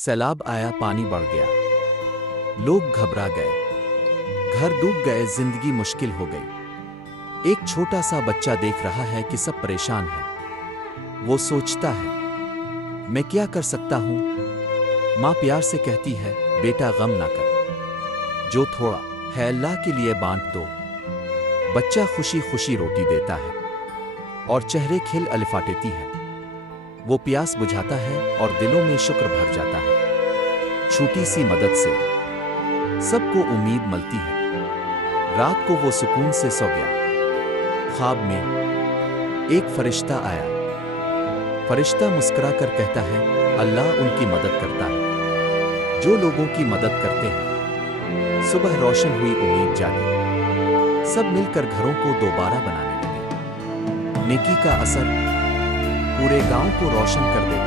सैलाब आया, पानी बढ़ गया। लोग घबरा गए, घर डूब गए, जिंदगी मुश्किल हो गई। एक छोटा सा बच्चा देख रहा है कि सब परेशान हैं। वो सोचता है, मैं क्या कर सकता हूँ? माँ प्यार से कहती है, बेटा गम ना कर, जो थोड़ा है अल्लाह के लिए बांट दो। बच्चा खुशी खुशी रोटी देता है और चेहरे खिल अलिफाटेती है। वो प्यास बुझाता है और दिलों में शुक्र भर जाता है। छोटी सी मदद से सबको उम्मीद मिलती है। रात को वो सुकून से सो गया। ख्वाब में एक फरिश्ता आया। फरिश्ता मुस्कुरा कर कहता है, अल्लाह उनकी मदद करता है जो लोगों की मदद करते हैं। सुबह रोशन हुई, उम्मीद जागी। सब मिलकर घरों को दोबारा बनाने लगे। नेकी का असर पूरे गांव को रोशन कर दे।